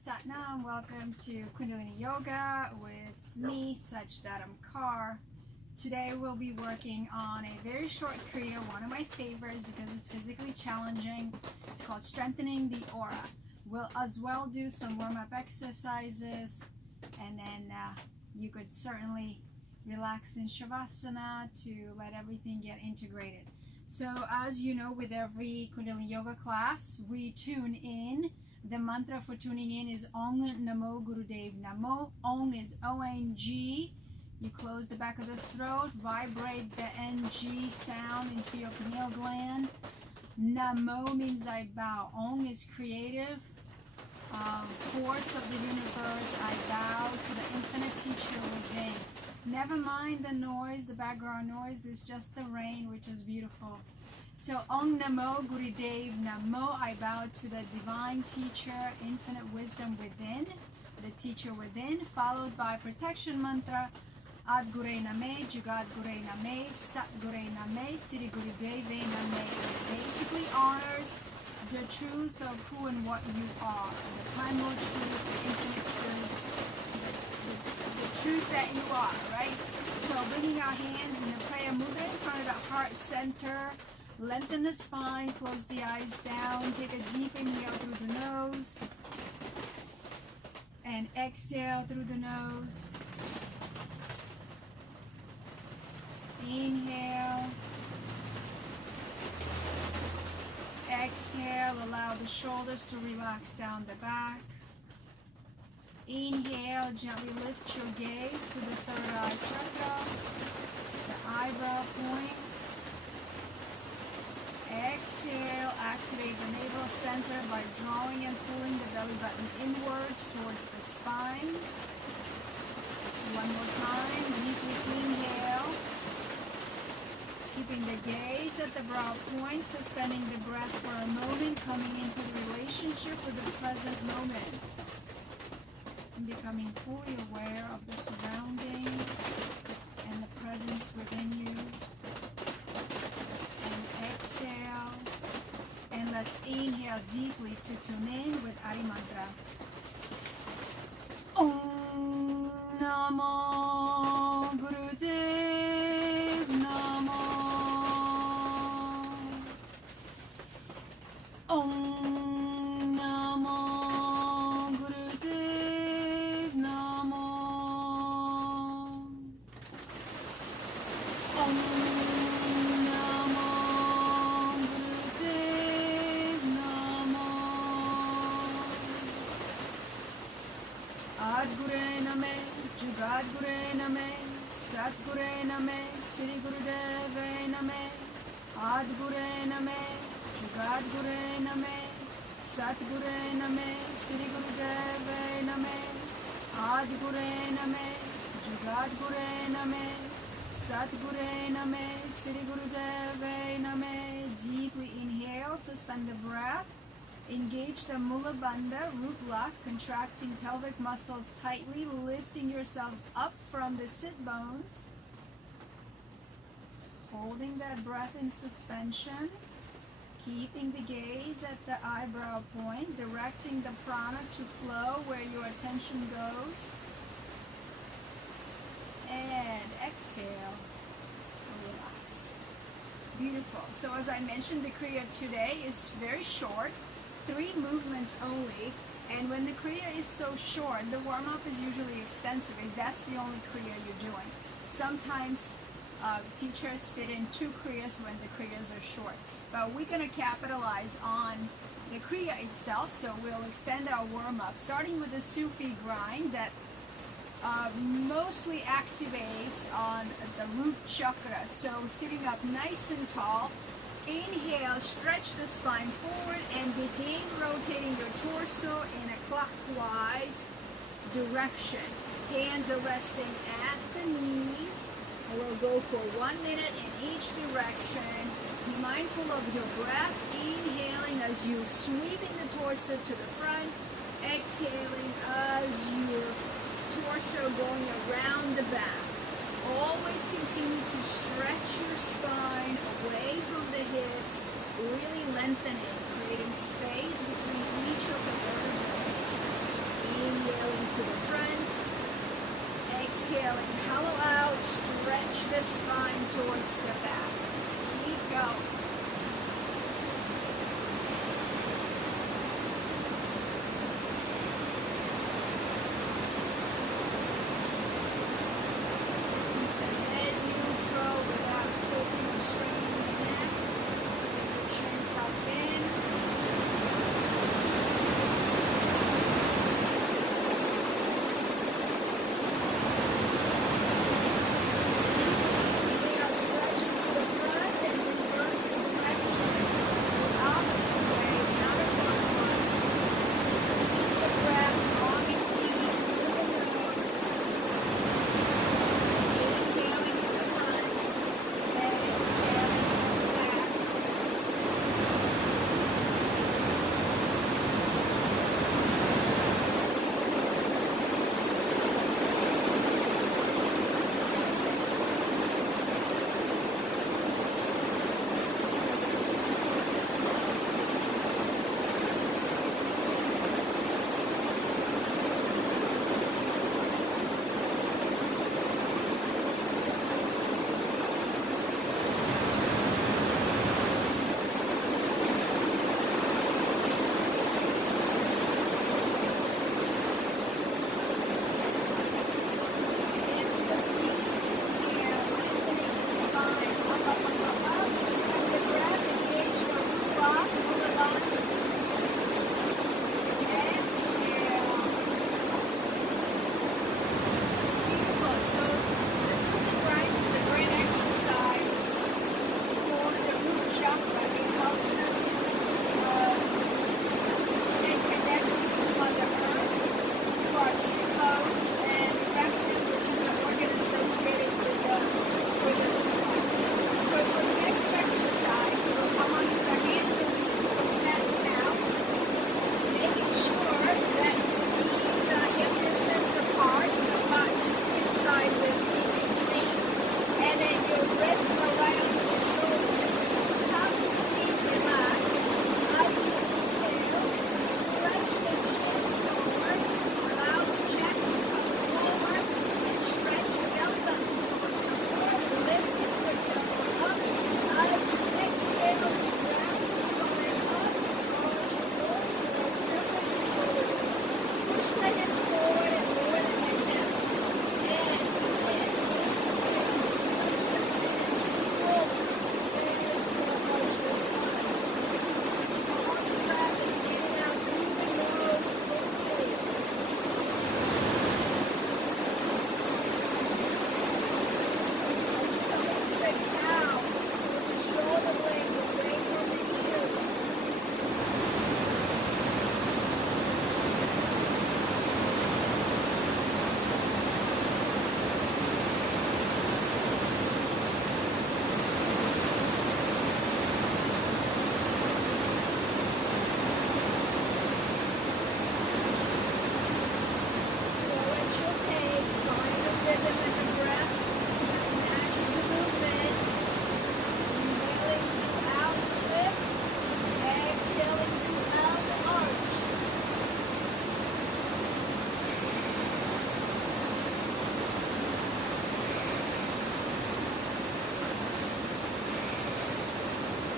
Satnam, welcome to Kundalini Yoga with me, Sajdatam Kaur. Today we'll be working on a very short kriya, one of my favorites because it's physically challenging. It's called strengthening the aura. We'll as well do some warm-up exercises, and then you could certainly relax in Shavasana to let everything get integrated. So as you know, with every Kundalini Yoga class, we tune in. The mantra for tuning in is Ong Namo Gurudev Namo. Ong is O-N-G. You close the back of the throat, vibrate the N-G sound into your pineal gland. Namo means I bow. Ong is creative, force of the universe. I bow to the infinite teacher within. Never mind the noise, the background noise is just the rain, which is beautiful. So, Om Namo Gurudev Namo, I bow to the divine teacher, infinite wisdom within, the teacher within, followed by protection mantra, Ad Gure Name, Jugat Gure Name, Sat Gure Name, Siddhi Gurudev Name. It basically honors the truth of who and what you are, the primal truth, the infinite truth, the truth that you are, right? So, bringing our hands in the prayer mudra in front of the heart center. Lengthen the spine, close the eyes down, take a deep inhale through the nose, and exhale through the nose. Inhale, exhale, allow the shoulders to relax down the back. Inhale, gently lift your gaze to the third eye chakra, the eyebrow point. Exhale, activate the navel center by drawing and pulling the belly button inwards towards the spine. One more time, deeply inhale. Keeping the gaze at the brow point, suspending the breath for a moment, coming into the relationship with the present moment. And becoming fully aware of the surroundings and the presence within you. Exhale, and let's inhale deeply to tune in with Adi Mantra. Om Namo Gurudev Namo. Om Namo Gurudev Namo. Om Ad Gure Name, Jugat Gure Name, Sat Gure Name, Siddhi Gurudev Name. Ad Gure Name, Jugat Gure Name, Sat Gure Name, Siddhi Gurudev Name. Ad Gure Name, Jugat Gure Name, Sat Gure Name, Siddhi Gurudev Name. Deeply inhale, suspend the breath. Engage the Mula Bandha, root lock, contracting pelvic muscles tightly, lifting yourselves up from the sit bones. Holding that breath in suspension. Keeping the gaze at the eyebrow point, directing the prana to flow where your attention goes. And exhale, relax. Beautiful. So as I mentioned, the kriya today is very short. 3 movements only, and when the kriya is so short, the warm-up is usually extensive if that's the only kriya you're doing. Sometimes teachers fit in 2 kriyas when the kriyas are short, but we're going to capitalize on the kriya itself, so we'll extend our warm-up starting with the Sufi grind that mostly activates on the root chakra. So sitting up nice and tall. Inhale, stretch the spine forward and begin rotating your torso in a clockwise direction. Hands are resting at the knees. We'll go for 1 minute in each direction. Be mindful of your breath, inhaling as you're sweeping the torso to the front, exhaling as your torso going around the back. Always continue to stretch your spine away from the hips, really lengthening, creating space between each of the vertebrae. exhaling, hollow out, stretch the spine towards the back. Keep going.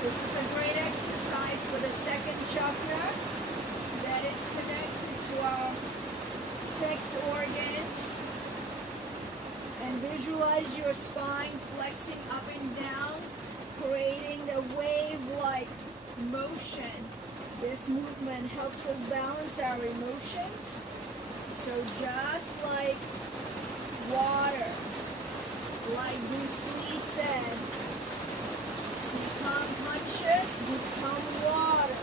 This is a great exercise for the second chakra that is connected to our sex organs. And visualize your spine flexing up and down, creating a wave-like motion. This movement helps us balance our emotions. So just like water, like Bruce Lee said, become conscious, become water.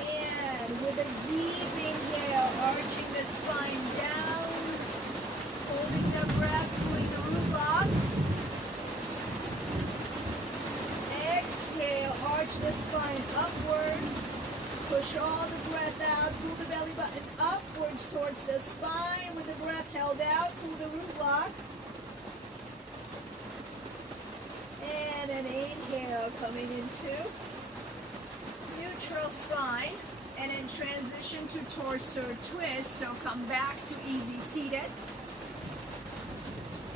And with a deep inhale, arching the spine down, holding the breath, pulling the root lock. Exhale, arch the spine upwards. Push all the breath out, pull the belly button upwards towards the spine with the breath held out, pull the root lock. And an inhale coming into neutral spine, and in transition transition to torso twist, so come back to easy seated.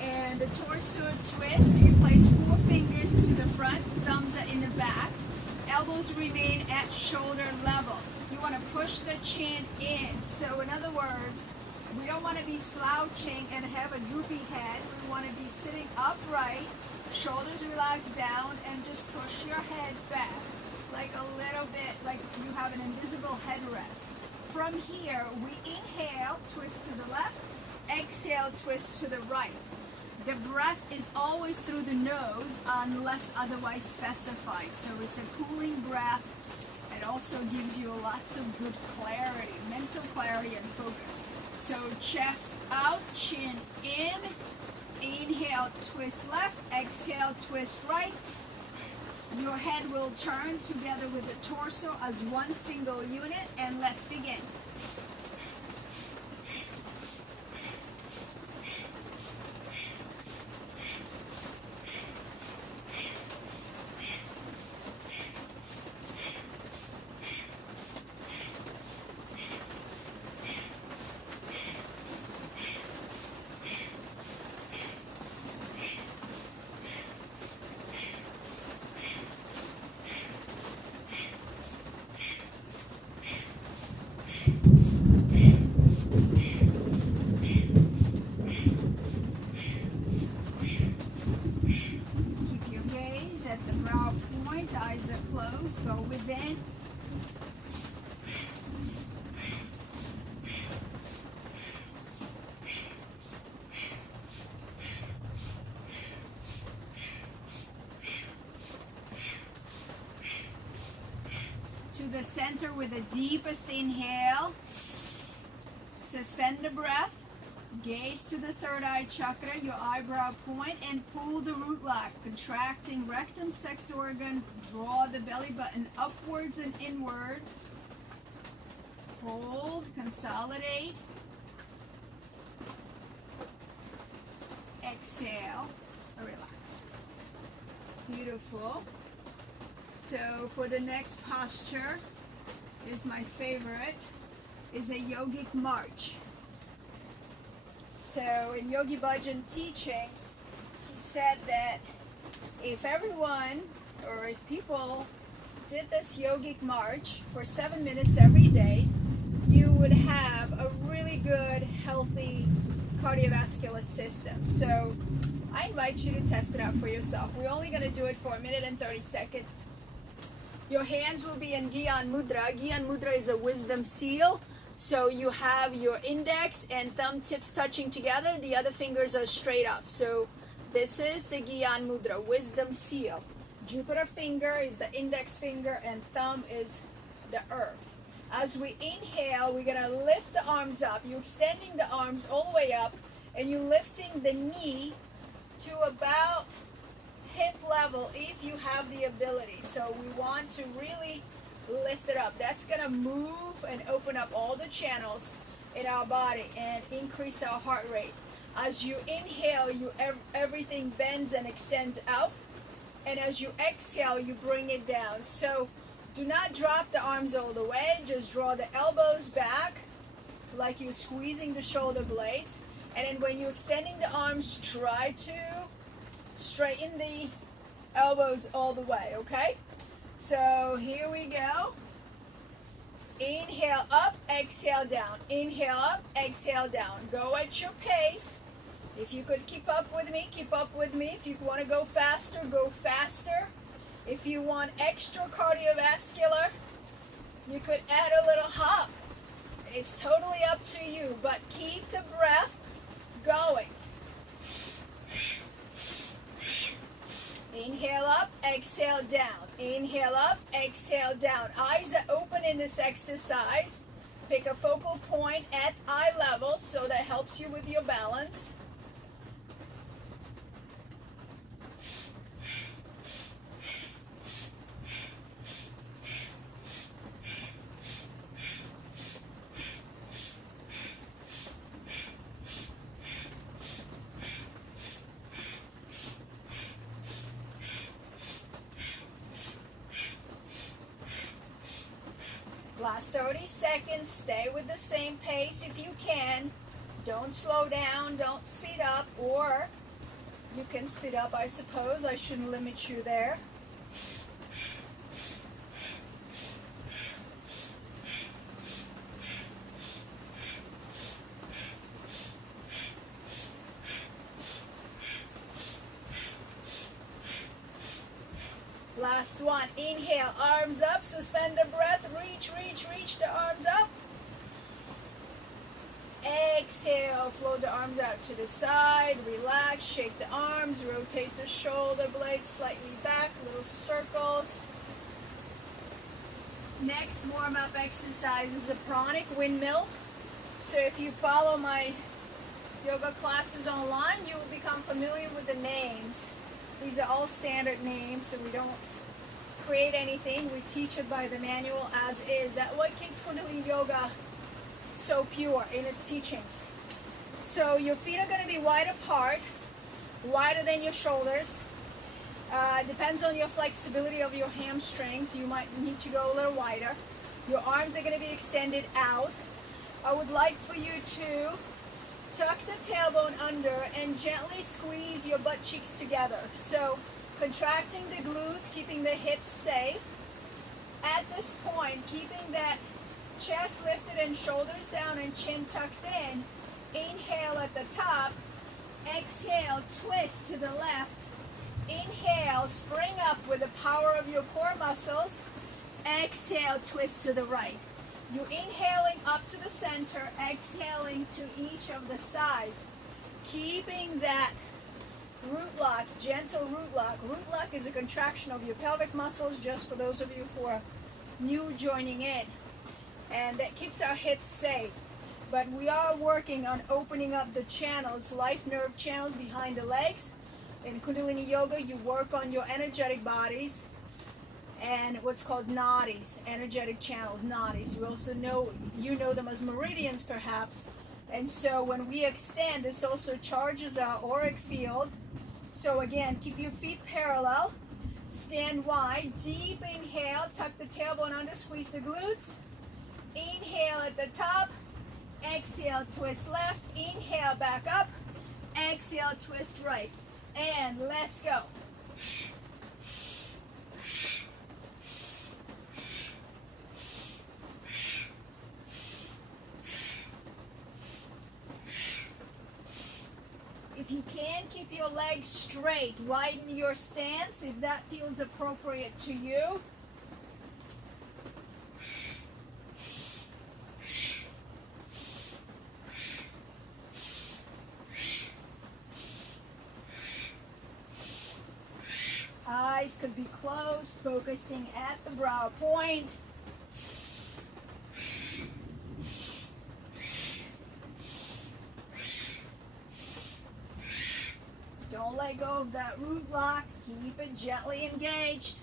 And the torso twist, you place 4 fingers to the front, thumbs are in the back, elbows remain at shoulder level. You want to push the chin in. So in other words, we don't want to be slouching and have a droopy head. We want to be sitting upright, shoulders relaxed down, and just push your head back, like a little bit, like you have an invisible headrest. From here, we inhale, twist to the left, exhale, twist to the right. The breath is always through the nose unless otherwise specified. So it's a cooling breath. It also gives you lots of good clarity, mental clarity and focus. So chest out, chin in, inhale, twist left, exhale, twist right. Your head will turn together with the torso as one single unit, and let's begin. Eyes are closed, go within. To the center with the deepest inhale. Suspend the breath. Gaze to the third eye chakra, your eyebrow point, and pull the root lock, contracting rectum, sex organ. Draw the belly button upwards and inwards. Hold, consolidate. Exhale, relax. Beautiful. So for the next posture is my favorite, is a yogic march. So in Yogi Bhajan teachings, he said that if everyone, or if people did this yogic march for 7 minutes every day, you would have a really good, healthy cardiovascular system. So I invite you to test it out for yourself. We're only going to do it for 1 minute and 30 seconds. Your hands will be in Gyan Mudra. Gyan Mudra is a wisdom seal. So you have your index and thumb tips touching together. The other fingers are straight up. So this is the Gyan Mudra, wisdom seal. Jupiter finger is the index finger and thumb is the earth. As we inhale, we're going to lift the arms up. You're extending the arms all the way up and you're lifting the knee to about hip level if you have the ability. So we want to really lift it up. That's going to move and open up all the channels in our body and increase our heart rate. As you inhale, everything bends and extends out. And as you exhale, you bring it down. So do not drop the arms all the way. Just draw the elbows back like you're squeezing the shoulder blades. And then when you're extending the arms, try to straighten the elbows all the way, okay? So here we go. Inhale up, exhale down. Inhale up, exhale down. Go at your pace. If you could keep up with me, keep up with me. If you want to go faster, go faster. If you want extra cardiovascular, you could add a little hop. It's totally up to you, but keep the breath going. Inhale up, exhale down. Inhale up, exhale down. Eyes are open in this exercise. Pick a focal point at eye level so that helps you with your balance. Last 30 seconds. Stay with the same pace if you can. Don't slow down, don't speed up, or you can speed up, I suppose. I shouldn't limit you there. Last one. Inhale, arms up, suspend the breath, reach the arms up. Exhale, float the arms out to the side, relax, shake the arms, rotate the shoulder blades slightly back, little circles. Next warm-up exercise is a pranic windmill. So if you follow my yoga classes online, you will become familiar with the names. These are all standard names, so we don't create anything. We teach it by the manual as is. That's what keeps Kundalini Yoga so pure in its teachings. So your feet are going to be wide apart, wider than your shoulders. Depends on your flexibility of your hamstrings. You might need to go a little wider. Your arms are going to be extended out. I would like for you to tuck the tailbone under and gently squeeze your butt cheeks together. So contracting the glutes, keeping the hips safe. At this point, keeping that chest lifted and shoulders down and chin tucked in. Inhale at the top. Exhale, twist to the left. Inhale, spring up with the power of your core muscles. Exhale, twist to the right. You're inhaling up to the center, exhaling to each of the sides. Keeping that root lock, gentle root lock. Root lock is a contraction of your pelvic muscles, just for those of you who are new joining in. And that keeps our hips safe. But we are working on opening up the channels, life nerve channels behind the legs. In Kundalini Yoga, you work on your energetic bodies and what's called nadis, energetic channels, nadis. You also know them as meridians perhaps. And so when we extend, this also charges our auric field. So again, keep your feet parallel, stand wide, deep inhale, tuck the tailbone under, squeeze the glutes. Inhale at the top, exhale, twist left, inhale, back up, exhale, twist right. And let's go. If you can, keep your legs straight. Widen your stance if that feels appropriate to you. Eyes could be closed, focusing at the brow point. Don't let go of that root lock. Keep it gently engaged.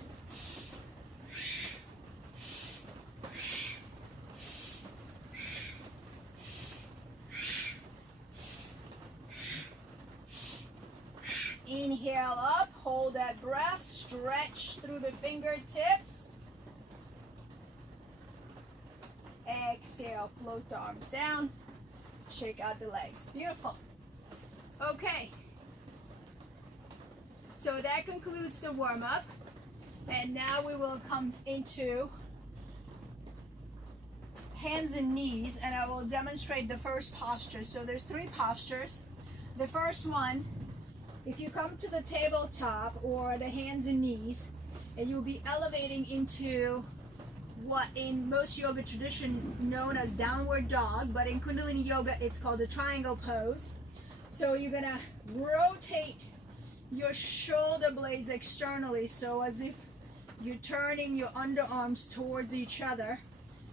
Inhale up, hold that breath, stretch through the fingertips. Exhale, float the arms down, shake out the legs. Beautiful. Okay. So that concludes the warm-up. And now we will come into hands and knees, and I will demonstrate the first posture. So there's 3 postures. The first one, if you come to the tabletop or the hands and knees, and you'll be elevating into what in most yoga tradition known as downward dog, but in Kundalini Yoga it's called the triangle pose. So you're gonna rotate your shoulder blades externally, so as if you're turning your underarms towards each other.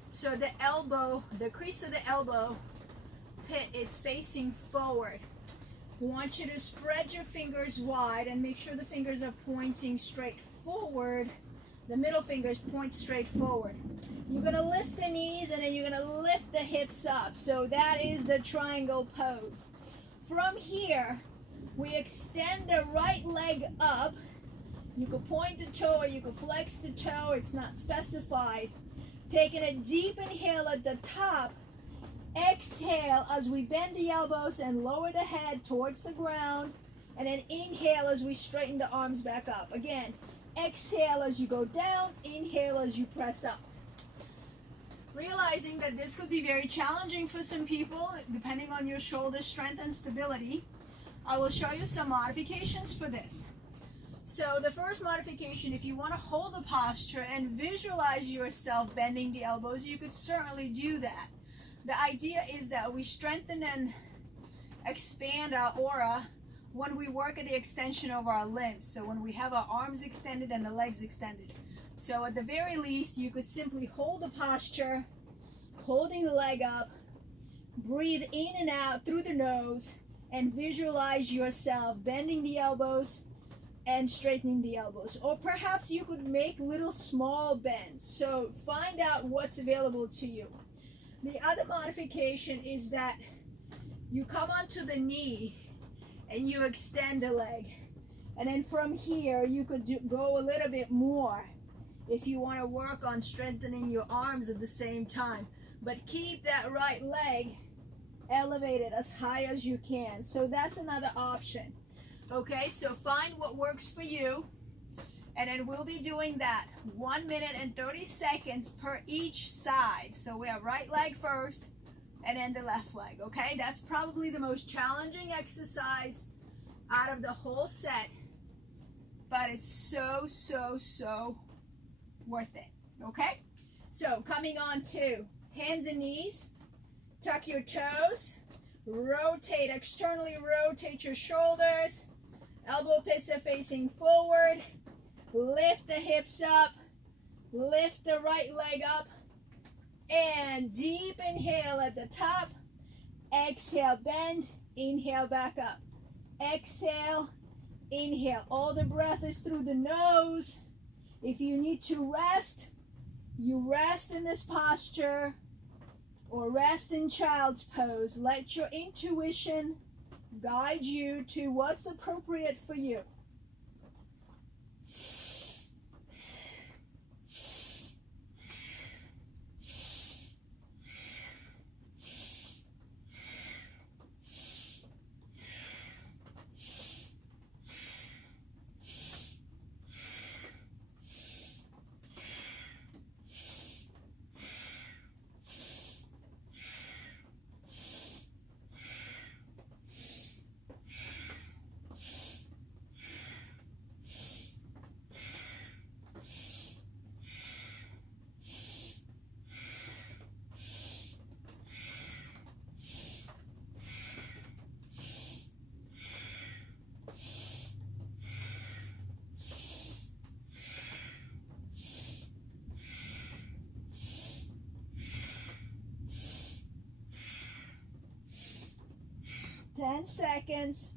So the elbow, the crease of the elbow pit is facing forward. I want you to spread your fingers wide and make sure the fingers are pointing straight forward. The middle fingers point straight forward. You're going to lift the knees and then you're going to lift the hips up. So that is the triangle pose. From here, we extend the right leg up. You could point the toe or you could flex the toe. It's not specified. Taking a deep inhale at the top. Exhale as we bend the elbows and lower the head towards the ground. And then inhale as we straighten the arms back up. Again, exhale as you go down. Inhale as you press up. Realizing that this could be very challenging for some people, depending on your shoulder strength and stability, I will show you some modifications for this. So the first modification, if you want to hold the posture and visualize yourself bending the elbows, you could certainly do that. The idea is that we strengthen and expand our aura when we work at the extension of our limbs. So when we have our arms extended and the legs extended. So at the very least, you could simply hold the posture, holding the leg up, breathe in and out through the nose, and visualize yourself bending the elbows and straightening the elbows. Or perhaps you could make little small bends. So find out what's available to you. The other modification is that you come onto the knee and you extend the leg. And then from here, you could go a little bit more if you want to work on strengthening your arms at the same time. But keep that right leg elevated as high as you can. So that's another option. Okay, so find what works for you. And then we'll be doing that 1 minute and 30 seconds per each side. So we have right leg first and then the left leg. Okay, that's probably the most challenging exercise out of the whole set. But it's so worth it. Okay, so coming on to hands and knees, tuck your toes, rotate, externally rotate your shoulders, elbow pits are facing forward, lift the hips up, lift the right leg up, and deep inhale at the top, exhale, bend, inhale back up, exhale, inhale. All the breath is through the nose. If you need to rest, you rest in this posture or rest in child's pose. Let your intuition guide you to what's appropriate for you. Ten seconds.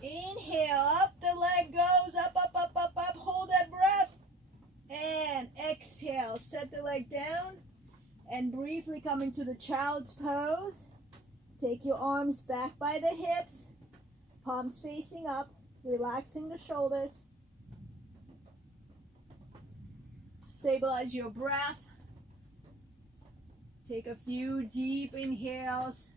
Inhale, up the leg goes, up, hold that breath. And exhale, set the leg down and briefly come into the child's pose. Take your arms back by the hips, palms facing up, relaxing the shoulders. Stabilize your breath. Take a few deep inhales.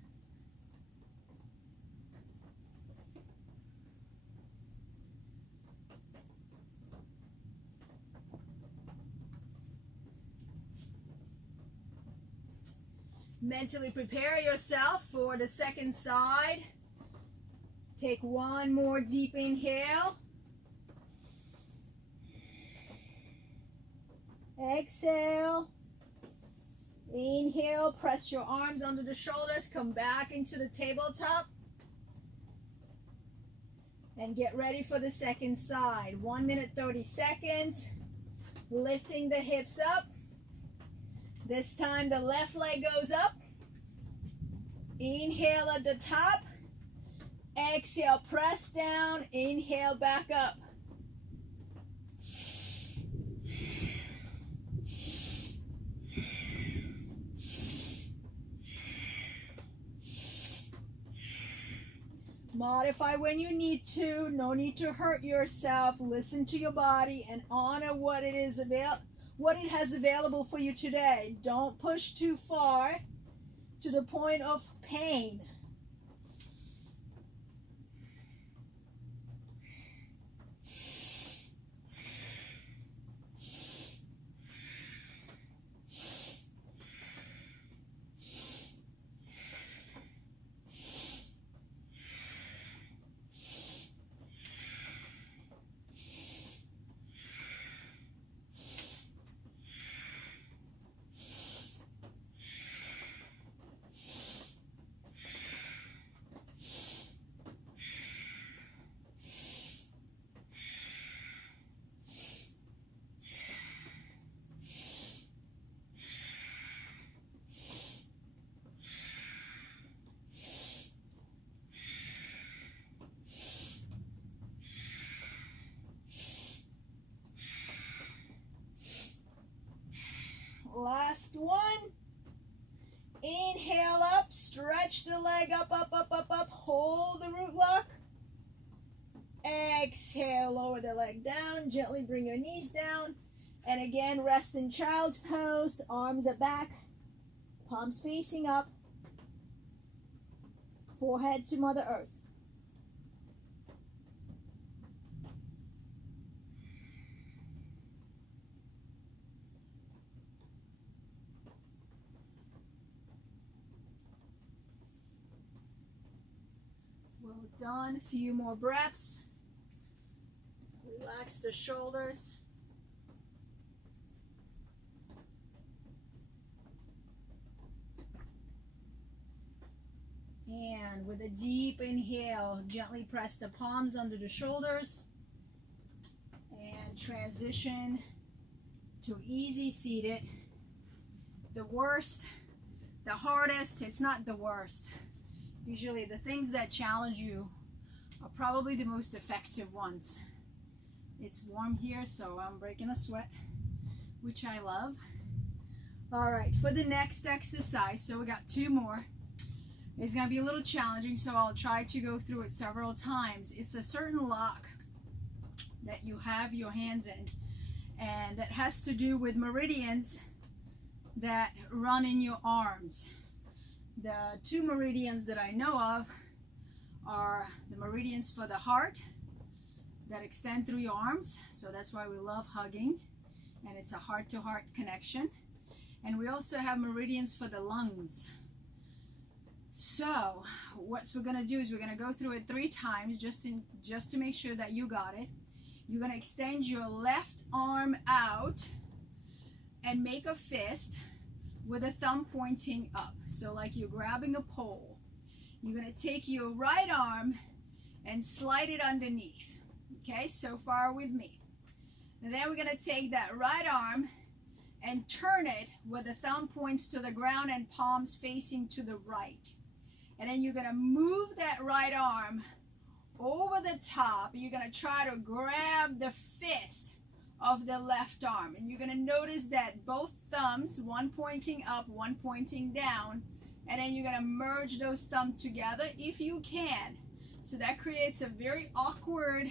Mentally prepare yourself for the second side. Take one more deep inhale. Exhale. Inhale, press your arms under the shoulders, come back into the tabletop. And get ready for the second side. 1 minute, 30 seconds. Lifting the hips up. This time the left leg goes up. Inhale at the top. Exhale, press down, inhale back up. Modify when you need to. No need to hurt yourself. Listen to your body and honor what it is what it has available for you today. Don't push too far to the point of pain. Last one. Inhale up, stretch the leg up, up, up, up, up. Hold the root lock. Exhale, lower the leg down. Gently bring your knees down. And again, rest in child's pose. Arms are back. Palms facing up. Forehead to Mother Earth. Well done. A few more breaths. Relax the shoulders. And with a deep inhale, gently press the palms under the shoulders and transition to easy seated. The worst, the hardest, it's not the worst. Usually the things that challenge you are probably the most effective ones. It's warm here, so I'm breaking a sweat, which I love. All right, for the next exercise, so we got two more. It's going to be a little challenging, so I'll try to go through it several times. It's a certain lock that you have your hands in, and that has to do with meridians that run in your arms. The two meridians that I know of are the meridians for the heart that extend through your arms, so that's why we love hugging, and it's a heart-to-heart connection. And we also have meridians for the lungs. So what we're going to do is we're going to go through it 3 times just to make sure that you got it. You're going to extend your left arm out and make a fist with a thumb pointing up. So like you're grabbing a pole. You're going to take your right arm and slide it underneath. Okay, so far with me. And then we're going to take that right arm and turn it where the thumb points to the ground and palms facing to the right. And then you're going to move that right arm over the top. You're going to try to grab the fist of the left arm. And you're going to notice that both thumbs, one pointing up, one pointing down. And then you're going to merge those thumbs together if you can. So that creates a very awkward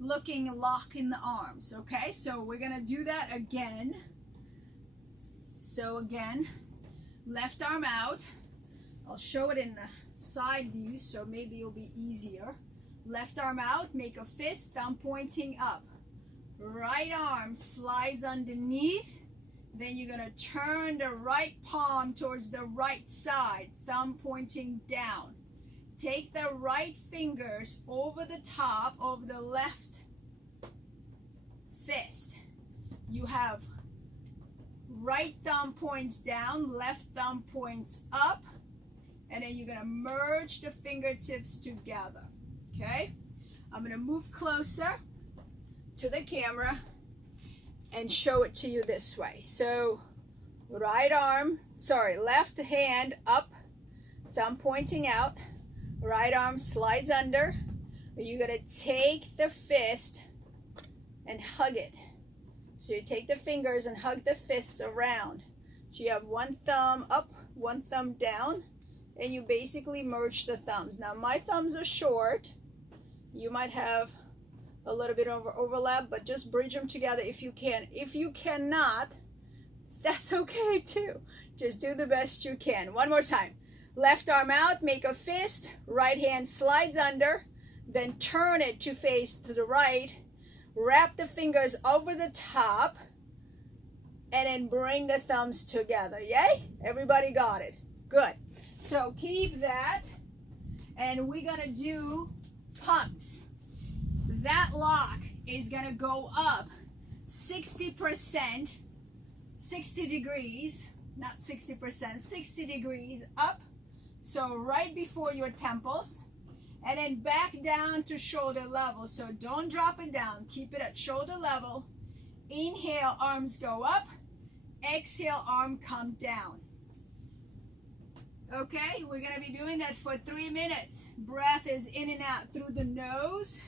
looking lock in the arms. Okay, so we're going to do that again. So again, left arm out. I'll show it in the side view, so maybe it'll be easier. Left arm out, make a fist, thumb pointing up. Right arm slides underneath. Then you're going to turn the right palm towards the right side, thumb pointing down. Take the right fingers over the top of the left fist. You have right thumb points down, left thumb points up. And then you're going to merge the fingertips together, okay? I'm going to move closer to the camera and show it to you this way. So left hand up, thumb pointing out, right arm slides under. You're going to take the fist and hug it. So you take the fingers and hug the fists around. So you have one thumb up, one thumb down. and you basically merge the thumbs. Now my thumbs are short. You might have a little bit of overlap, but just bridge them together if you can. If you cannot, that's okay too. Just do the best you can. One more time. Left arm out, make a fist, right hand slides under, then turn it to face to the right, wrap the fingers over the top, and then bring the thumbs together. Yay? Everybody got it? Good. So keep that, and we're gonna do pumps. That lock is gonna go up 60%, 60 degrees, not 60%, 60 degrees up. So right before your temples, and then back down to shoulder level. So don't drop it down, keep it at shoulder level. Inhale, arms go up. Exhale, arm come down. Okay, we're gonna be doing that for 3 minutes. Breath is in and out through the nose.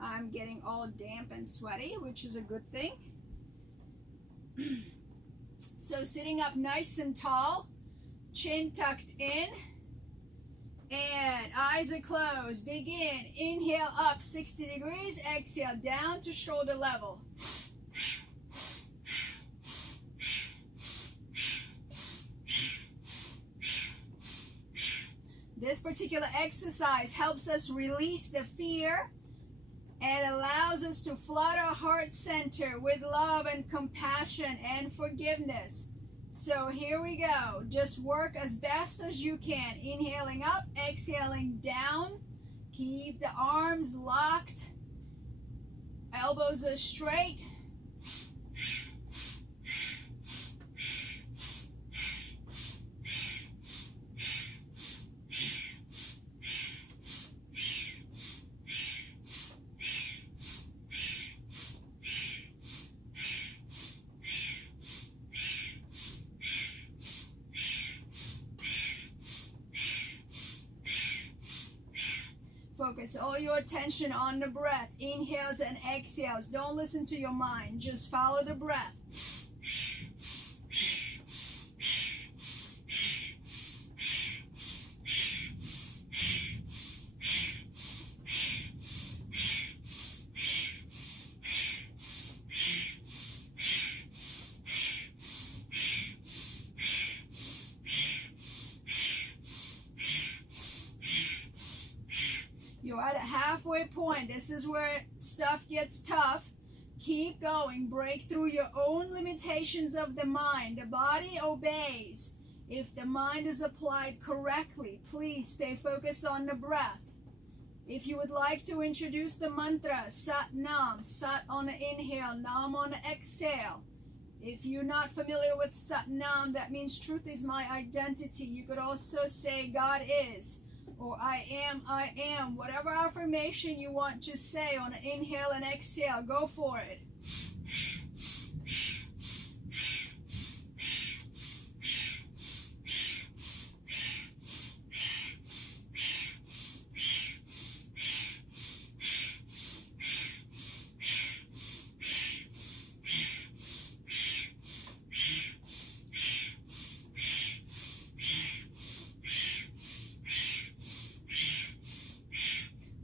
I'm getting all damp and sweaty, which is a good thing. So sitting up nice and tall, chin tucked in, and eyes are closed. Begin. Inhale up 60 degrees, exhale down to shoulder level. This particular exercise helps us release the fear and allows us to flood our heart center with love and compassion and forgiveness. So here we go. Just work as best as you can. Inhaling up, exhaling down. Keep the arms locked. Elbows are straight. Focus all your attention on the breath. Inhales and exhales. Don't listen to your mind. Just follow the breath. You're at a halfway point. This is where stuff gets tough. Keep going. Break through your own limitations of the mind. The body obeys. If the mind is applied correctly, please stay focused on the breath. If you would like to introduce the mantra, Sat Nam, Sat on the inhale, Nam on the exhale. If you're not familiar with Sat Nam, that means truth is my identity. You could also say God is, or I am, whatever affirmation you want to say on an inhale and exhale, go for it.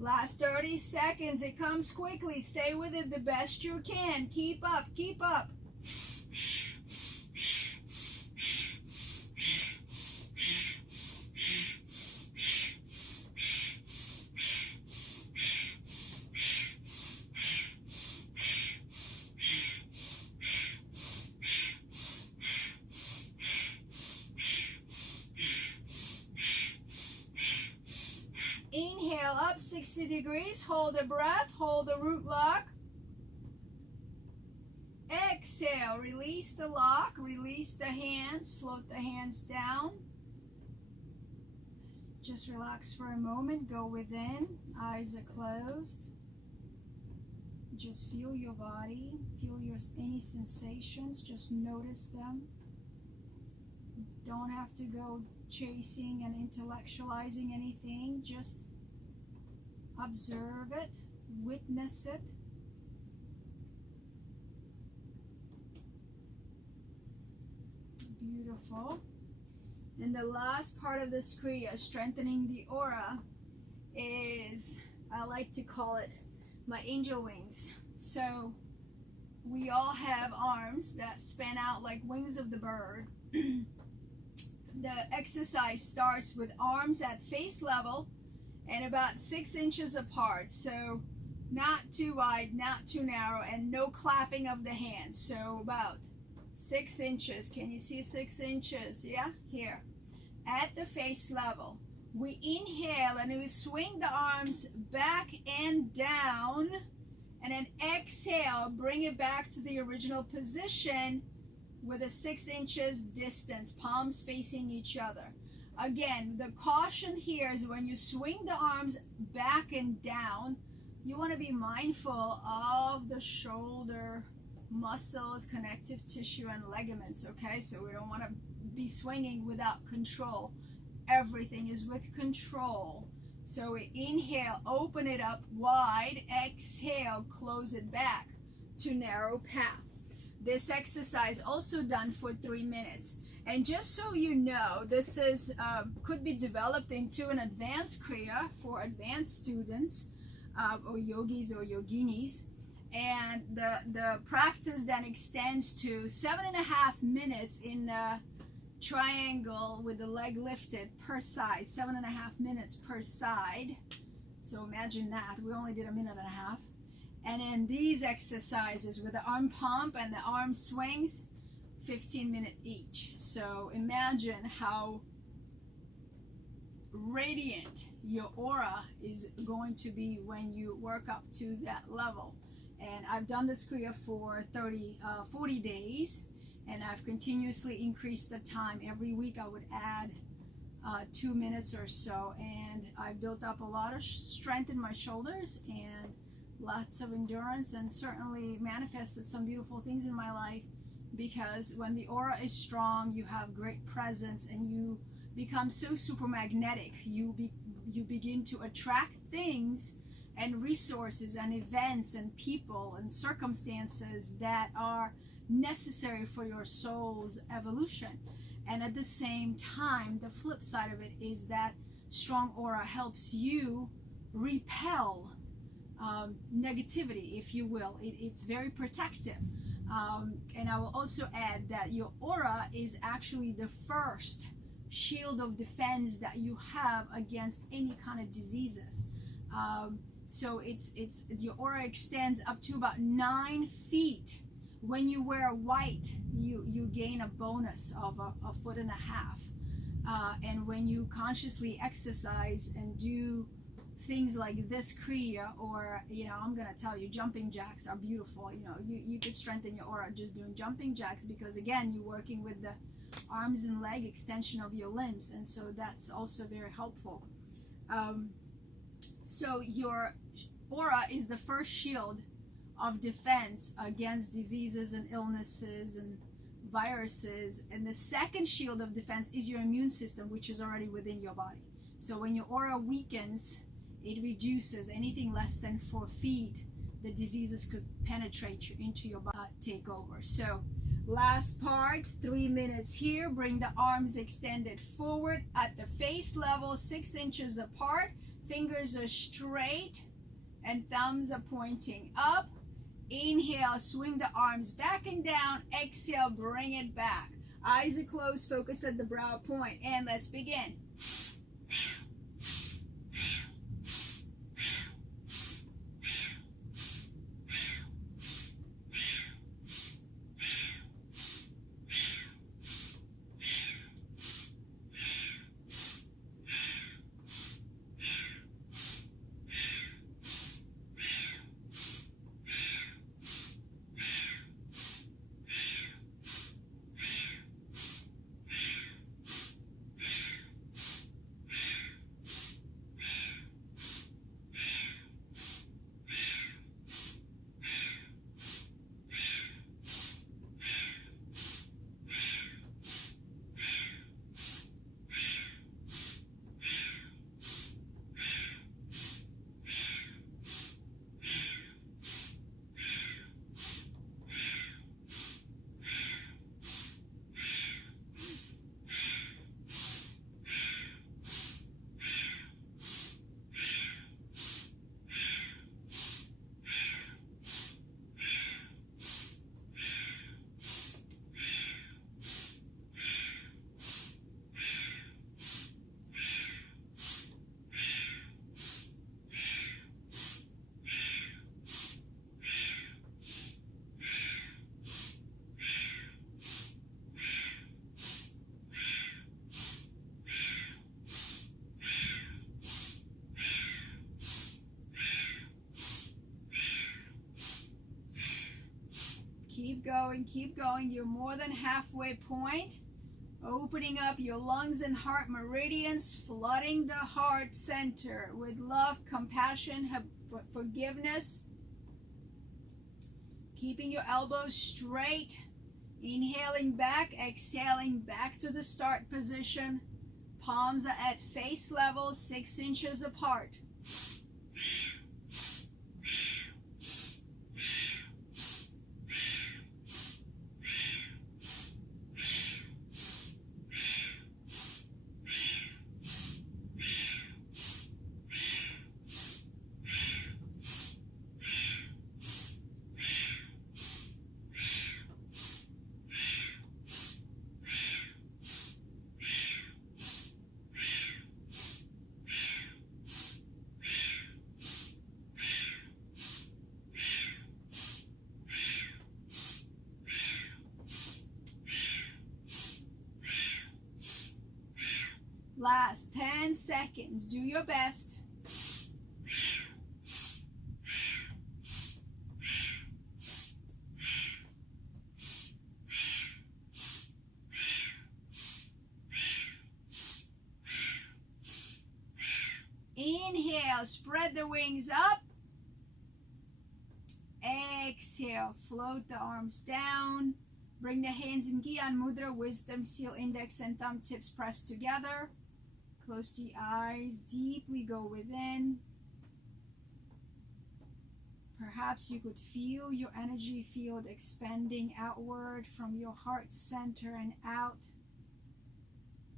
Last 30 seconds. It comes quickly. Stay with it the best you can. Keep up. Keep up. Inhale up 60 degrees. Hold the breath. Hold the root lock. Exhale. Release the lock. Release the hands. Float the hands down. Just relax for a moment. Go within. Eyes are closed. Just feel your body. Feel any sensations. Just notice them. Don't have to go chasing and intellectualizing anything. Just observe it, witness it. Beautiful. And the last part of this kriya, strengthening the aura, is, I like to call it my angel wings. So we all have arms that span out like wings of the bird. The exercise starts with arms at face level and about 6 inches apart. So not too wide, not too narrow, and no clapping of the hands. So about 6 inches. Can you see 6 inches? Yeah, here. At the face level. We inhale and we swing the arms back and down, and then exhale, bring it back to the original position with a 6 inches distance, palms facing each other. Again, the caution here is when you swing the arms back and down, you want to be mindful of the shoulder muscles, connective tissue, and ligaments, okay? So we don't want to be swinging without control. Everything is with control. So we inhale, open it up wide, exhale, close it back to narrow path. This exercise also done for 3 minutes. And just so you know, this is could be developed into an advanced kriya for advanced students or yogis or yoginis. And the practice then extends to 7.5 minutes in the triangle with the leg lifted per side, 7.5 minutes per side. So imagine that. We only did 1.5 minutes. And then these exercises with the arm pump and the arm swings, 15 minutes each. So imagine how radiant your aura is going to be when you work up to that level. And I've done this kriya for 40 days, and I've continuously increased the time. Every week I would add 2 minutes or so, and I've built up a lot of strength in my shoulders and lots of endurance, and certainly manifested some beautiful things in my life, because when the aura is strong, you have great presence and you become so super magnetic. You begin to attract things and resources and events and people and circumstances that are necessary for your soul's evolution. And at the same time, the flip side of it is that strong aura helps you repel negativity, if you will. It's very protective. And I will also add that your aura is actually the first shield of defense that you have against any kind of diseases. So your aura extends up to about 9 feet. When you wear white, you gain a bonus of a 1.5 feet. And when you consciously exercise and do things like this kriya, or I'm gonna tell you, jumping jacks are beautiful. You could strengthen your aura just doing jumping jacks, because again, you're working with the arms and leg extension of your limbs, and so that's also very helpful. So your aura is the first shield of defense against diseases and illnesses and viruses, and the second shield of defense is your immune system, which is already within your body. So when your aura weakens, it reduces. Anything less than 4 feet, the diseases could penetrate you into your body, take over. So last part, 3 minutes here. Bring the arms extended forward at the face level, 6 inches apart. Fingers are straight and thumbs are pointing up. Inhale, swing the arms back and down. Exhale, bring it back. Eyes are closed, focus at the brow point, and let's begin. keep going, keep going. You're more than halfway point. Opening up your lungs and heart meridians, flooding the heart center with love, compassion, forgiveness. Keeping your elbows straight. Inhaling back, exhaling back to the start position. Palms are at face level, 6 inches apart. Last 10 seconds. Do your best. Inhale, spread the wings up. Exhale, float the arms down. Bring the hands in Gyan Mudra, wisdom seal, index and thumb tips pressed together. Close the eyes, deeply go within. Perhaps you could feel your energy field expanding outward from your heart center and out.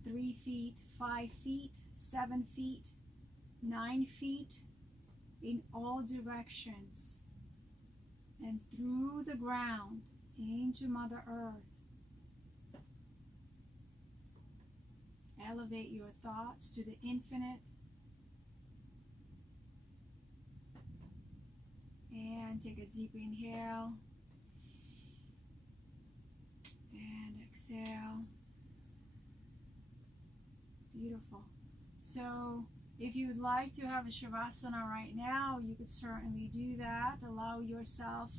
3 feet, 5 feet, 7 feet, 9 feet, in all directions. And through the ground into Mother Earth. Elevate your thoughts to the infinite. And take a deep inhale. And exhale. Beautiful. So, if you'd like to have a Shavasana right now, you could certainly do that. Allow yourself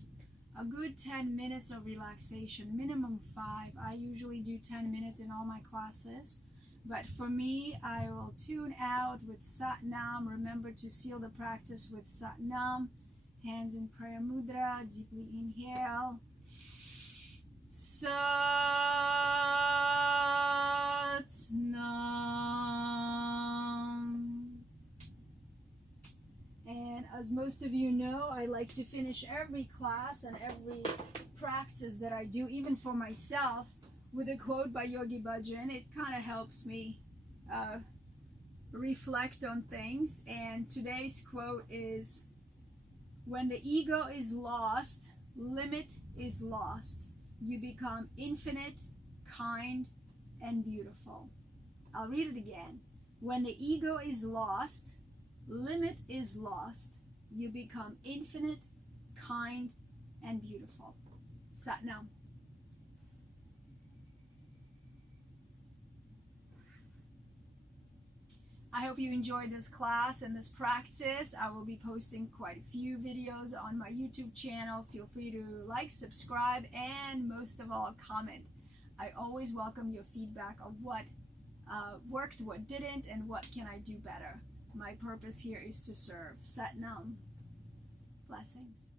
a good 10 minutes of relaxation, minimum 5. I usually do 10 minutes in all my classes. But for me, I will tune out with Sat Nam. Remember to seal the practice with Sat Nam. Hands in prayer mudra. Deeply inhale. Sat Nam. And as most of you know, I like to finish every class and every practice that I do, even for myself, with a quote by Yogi Bhajan. It kind of helps me reflect on things. And today's quote is, when the ego is lost, limit is lost. You become infinite, kind, and beautiful. I'll read it again. When the ego is lost, limit is lost. You become infinite, kind, and beautiful. Sat Nam. I hope you enjoyed this class and this practice. I will be posting quite a few videos on my YouTube channel. Feel free to like, subscribe, and most of all, comment. I always welcome your feedback of what worked, what didn't, and what can I do better. My purpose here is to serve. Sat Nam. Blessings.